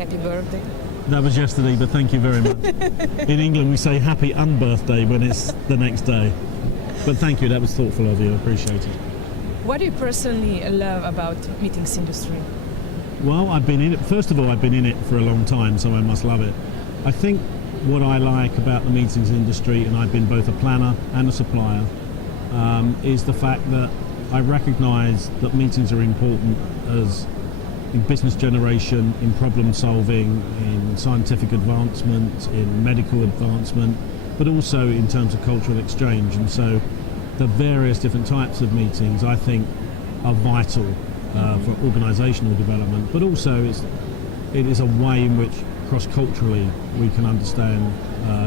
happy birthday. That was yesterday, but thank you very much. In England, we say happy unbirthday when it's the next day. But thank you, that was thoughtful of you, I appreciate it. What do you personally love about meetings industry? Well, I've been in it, first of all, I've been in it for a long time, so I must love it. I think what I like about the meetings industry, and I've been both a planner and a supplier, is the fact that I recognise that meetings are important as in business generation, in problem solving, in scientific advancement, in medical advancement, but also in terms of cultural exchange. And so the various different types of meetings, I think, are vital for organisational development, but also it is a way in which cross-culturally we can understand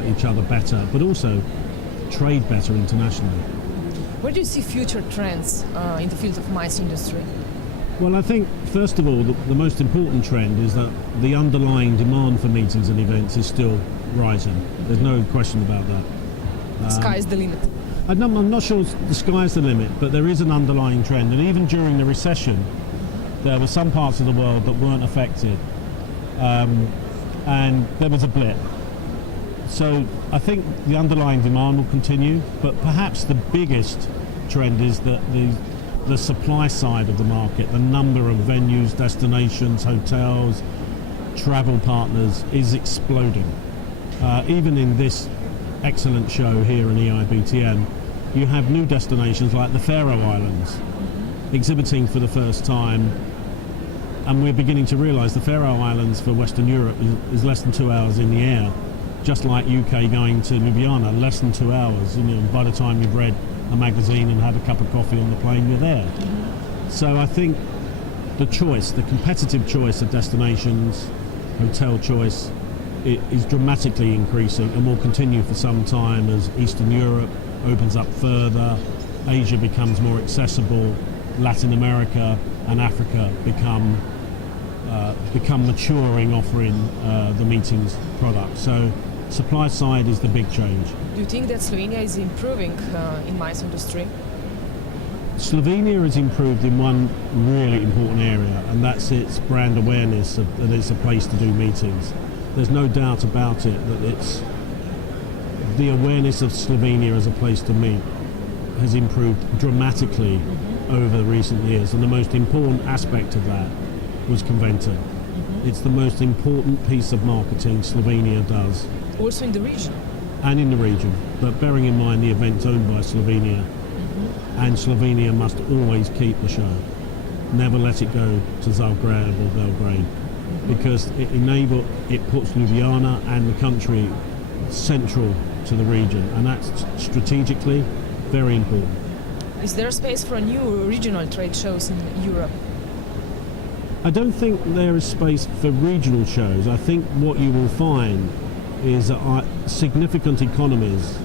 each other better, but also trade better internationally. Where do you see future trends in the field of MICE industry? Well, I think, first of all, the most important trend is that the underlying demand for meetings and events is still rising. There's no question about that. Sky's the limit. I'm not sure the sky's the limit, but there is an underlying trend. And even during the recession, there were some parts of the world that weren't affected. And there was a blip. So I think the underlying demand will continue, but perhaps the biggest trend is that the supply side of the market, the number of venues, destinations, hotels, travel partners is exploding. Even in this excellent show here in EIBTN, you have new destinations like the Faroe Islands exhibiting for the first time, and we're beginning to realise the Faroe Islands for Western Europe is less than 2 hours in the air, just like UK going to Ljubljana, less than 2 hours. You know, by the time you've read a magazine and had a cup of coffee on the plane, you're there. So I think the choice, the competitive choice of destinations, hotel choice, it is dramatically increasing and will continue for some time as Eastern Europe opens up further, Asia becomes more accessible, Latin America and Africa become maturing, offering the meetings product. So supply side is the big change. Do you think that Slovenia is improving in MICE industry? Slovenia has improved in one really important area, and that's its brand awareness that it's a place to do meetings. There's no doubt about it that it's the awareness of Slovenia as a place to meet has improved dramatically over recent years, and the most important aspect of that was Conventa. It's the most important piece of marketing Slovenia does. Also in the region? And in the region, but bearing in mind the event's owned by Slovenia, and Slovenia must always keep the show. Never let it go to Zagreb or Belgrade, because it puts Ljubljana and the country central to the region, and that's strategically very important. Is there space for new regional trade shows in Europe? I don't think there is space for regional shows. I think what you will find is that significant economies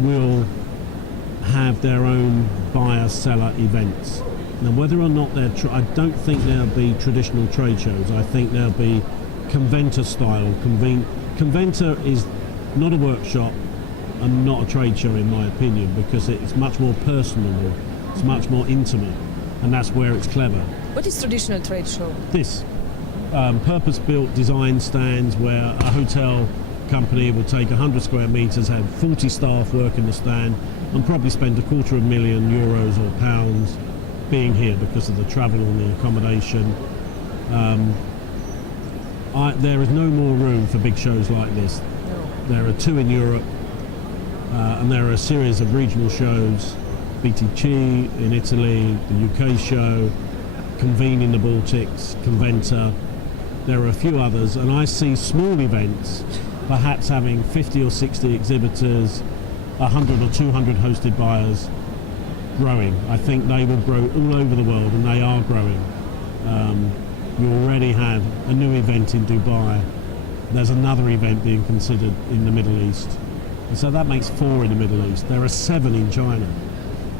will have their own buyer-seller events. Now, whether or not I don't think there'll be traditional trade shows. I think there'll be Conventa style. Conventa is not a workshop and not a trade show in my opinion, because it's much more personal, it's much more intimate, and that's where it's clever. What is traditional trade show? This purpose-built design stands where a hotel company will take 100 square metres, have 40 staff work in the stand, and probably spend €250,000 or pounds being here because of the travel and the accommodation. There is no more room for big shows like this. No. There are 2 in Europe, and there are a series of regional shows, BTC in Italy, the UK show, Convene in the Baltics, Conventa. There are a few others, and I see small events perhaps having 50 or 60 exhibitors, 100 or 200 hosted buyers growing. I think they will grow all over the world, and they are growing. You already have a new event in Dubai. There's another event being considered in the Middle East. And so that makes 4 in the Middle East. There are 7 in China.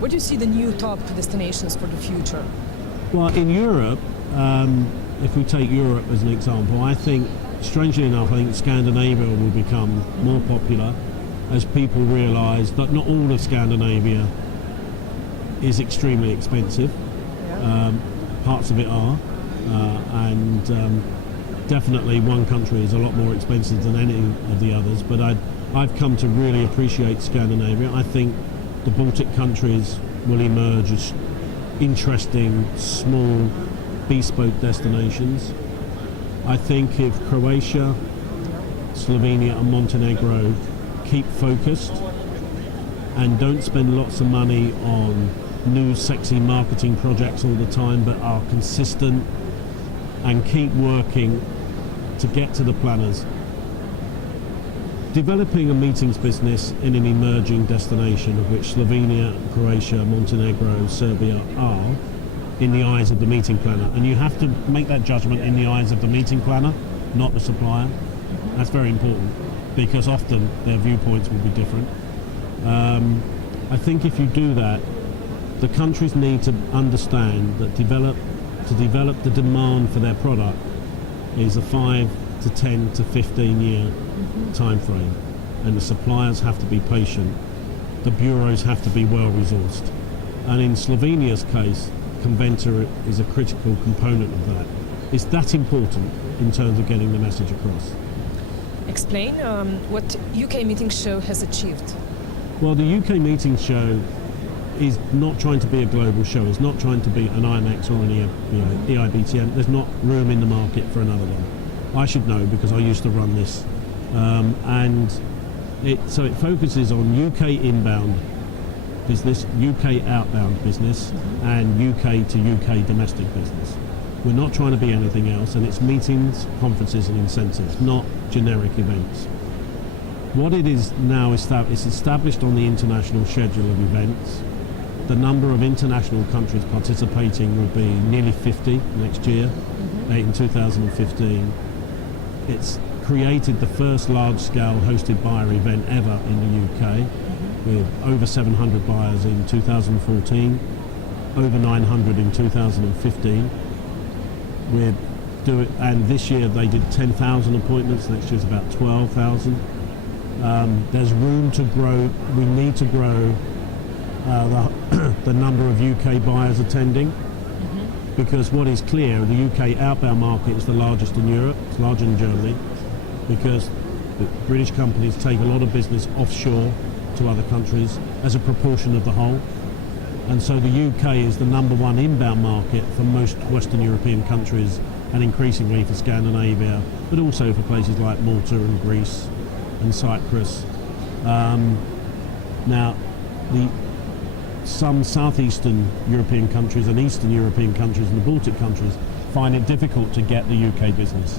What do you see the new top destinations for the future? Well, in Europe, if we take Europe as an example, I think, strangely enough, I think Scandinavia will become more popular as people realise that not all of Scandinavia is extremely expensive. Yeah. Parts of it are, and definitely one country is a lot more expensive than any of the others, but I've come to really appreciate Scandinavia. I think the Baltic countries will emerge as interesting, small, bespoke destinations. I think if Croatia, Slovenia and Montenegro keep focused and don't spend lots of money on new sexy marketing projects all the time, but are consistent and keep working to get to the planners. Developing a meetings business in an emerging destination, of which Slovenia, Croatia, Montenegro, Serbia are, in the eyes of the meeting planner. And you have to make that judgment in the eyes of the meeting planner, not the supplier. That's very important, because often their viewpoints will be different. I think if you do that, the countries need to understand that to develop the demand for their product is a 5 to 10 to 15 year time frame, and the suppliers have to be patient. The bureaus have to be well resourced, and in Slovenia's case, Conventa is a critical component of that. It's that important in terms of getting the message across. Explain what UK Meeting Show has achieved. Well, the UK Meeting Show is not trying to be a global show. It's not trying to be an IMX or an EIBTM. There's not room in the market for another one. I should know because I used to run this. So it focuses on UK inbound business, UK outbound business, and UK to UK domestic business. We're not trying to be anything else, and it's meetings, conferences and incentives, not generic events. What it is now it's established on the international schedule of events. The number of international countries participating will be nearly 50 next year, in 2015. It's created the first large-scale hosted buyer event ever in the UK, with over 700 buyers in 2014, over 900 in 2015. And this year they did 10,000 appointments. Next year's about 12,000. There's room to grow. We need to grow the number of UK buyers attending, because what is clear, the UK outbound market is the largest in Europe. It's larger in Germany, because the British companies take a lot of business offshore to other countries as a proportion of the whole. And so the UK is the number one inbound market for most Western European countries, and increasingly for Scandinavia, but also for places like Malta and Greece and Cyprus. Now, some southeastern European countries and eastern European countries and the Baltic countries find it difficult to get the UK business.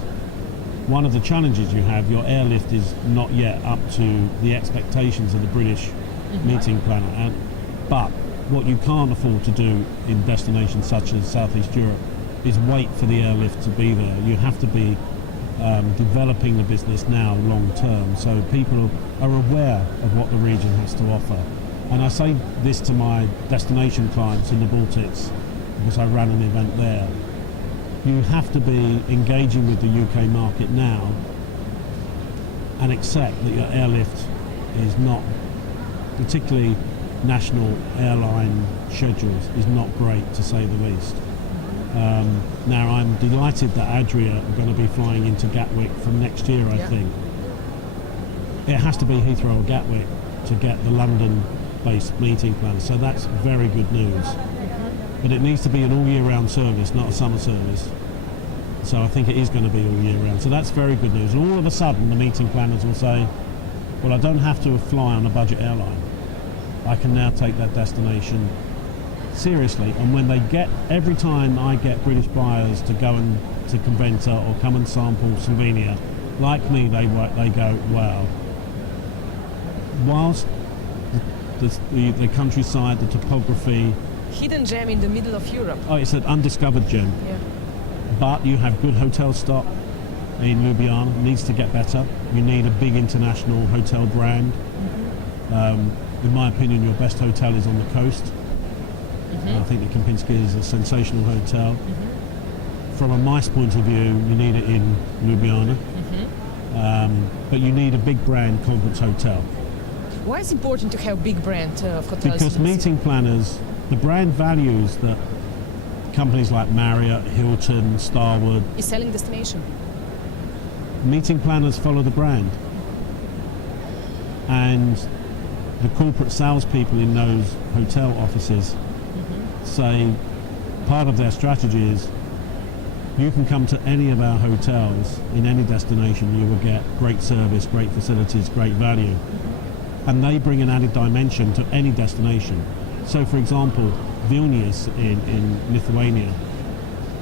One of the challenges you have, your airlift is not yet up to the expectations of the British meeting planner. But what you can't afford to do in destinations such as Southeast Europe is wait for the airlift to be there. You have to be developing the business now long term, so people are aware of what the region has to offer. And I say this to my destination clients in the Baltics, because I ran an event there. You have to be engaging with the UK market now and accept that your airlift is not, particularly national airline schedules, is not great, to say the least. Now, I'm delighted that Adria are going to be flying into Gatwick from next year, I think. It has to be Heathrow or Gatwick to get the London-based meeting plan, so that's very good news. But it needs to be an all-year-round service, not a summer service. So I think it is going to be all year round. So that's very good news. And all of a sudden, the meeting planners will say, well, I don't have to fly on a budget airline. I can now take that destination seriously. And when they every time I get British buyers to go to Conventa or come and sample Slovenia, like me, they go, wow. Whilst the countryside, the topography... Hidden gem in the middle of Europe. Oh, it's an undiscovered gem. Yeah. But you have good hotel stock in Ljubljana. It needs to get better. You need a big international hotel brand. In my opinion, your best hotel is on the coast. I think the Kempinski is a sensational hotel. From a MICE point of view, you need it in Ljubljana. But you need a big brand conference hotel. Why is it important to have big brand hotels? Because meeting planners, the brand values that companies like Marriott, Hilton, Starwood... is selling destination. meeting planners follow the brand, and the corporate salespeople in those hotel offices say part of their strategy is you can come to any of our hotels in any destination, you will get great service, great facilities, great value. And they bring an added dimension to any destination. So for example, Vilnius in Lithuania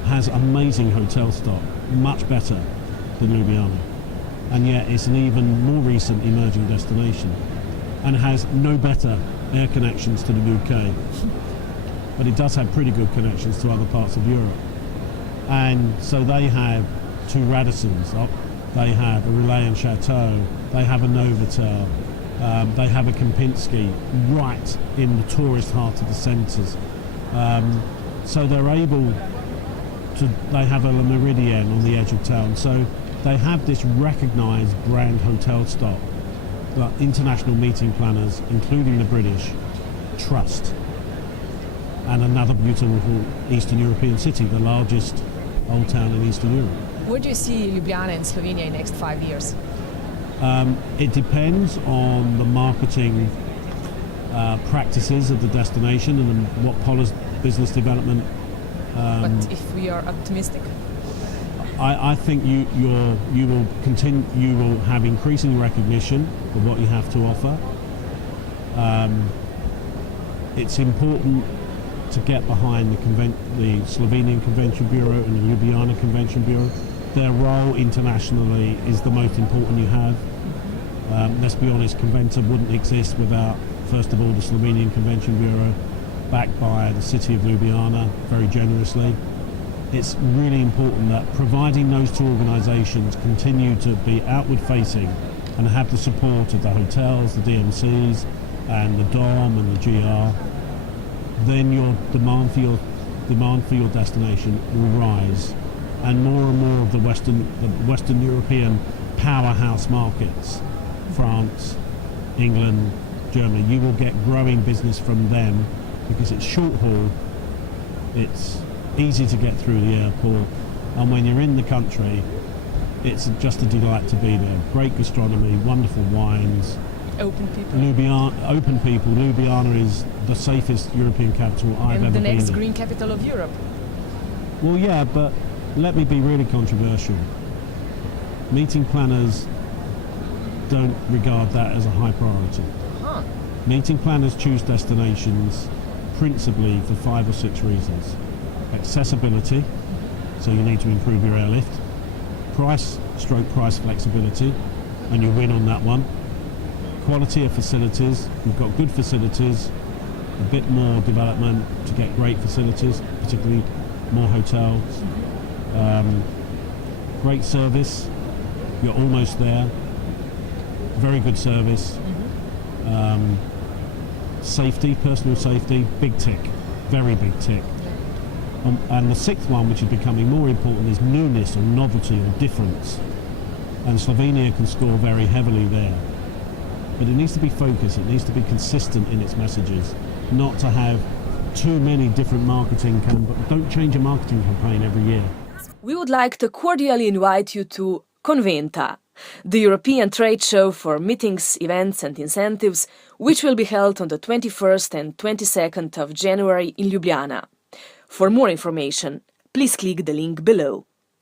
has amazing hotel stock, much better than Ljubljana. And yet it's an even more recent emerging destination and has no better air connections to the UK. But it does have pretty good connections to other parts of Europe. And so they have two Radissons, they have a Relais and Chateau, they have a Novotel, they have a Kempinski right in the tourist heart of the centres. So they're able to, they have a La Meridienne on the edge of town. So they have this recognised brand hotel stock that international meeting planners, including the British, trust. And another beautiful Eastern European city, the largest old town in Eastern Europe. Where do you see Ljubljana and Slovenia in the next 5 years? It depends on the marketing practices of the destination and what business development. But if we are optimistic? I think you will continue. You will have increasing recognition of what you have to offer. It's important to get behind the Slovenian Convention Bureau and the Ljubljana Convention Bureau. Their role internationally is the most important you have. Let's be honest, Conventa wouldn't exist without, first of all, the Slovenian Convention Bureau, backed by the city of Ljubljana very generously. It's really important that providing those two organisations continue to be outward facing and have the support of the hotels, the DMCs and the DOM and the GR, then your demand for your destination will rise, and more of the Western European powerhouse markets, France, England, Germany, you will get growing business from them because it's short haul, it's easy to get through the airport, and when you're in the country, it's just a delight to be there. Great gastronomy, wonderful wines. Open people. Open people. Ljubljana is the safest European capital I've ever been in. And the next green capital of Europe. Well, yeah, but let me be really controversial. Meeting planners don't regard that as a high priority. Huh. Meeting planners choose destinations principally for 5 or 6 reasons. Accessibility, so you need to improve your airlift. Price flexibility, and you win on that one. Quality of facilities, we've got good facilities, a bit more development to get great facilities, particularly more hotels. Great service, you're almost there. Very good service. Safety, personal safety, big tick, very big tick. And the 6th one, which is becoming more important, is newness or novelty or difference. And Slovenia can score very heavily there. But it needs to be focused, it needs to be consistent in its messages, not to have too many different marketing campaigns. Don't change a marketing campaign every year. We would like to cordially invite you to Conventa, the European trade show for meetings, events and incentives, which will be held on the 21st and 22nd of January in Ljubljana. For more information, please click the link below.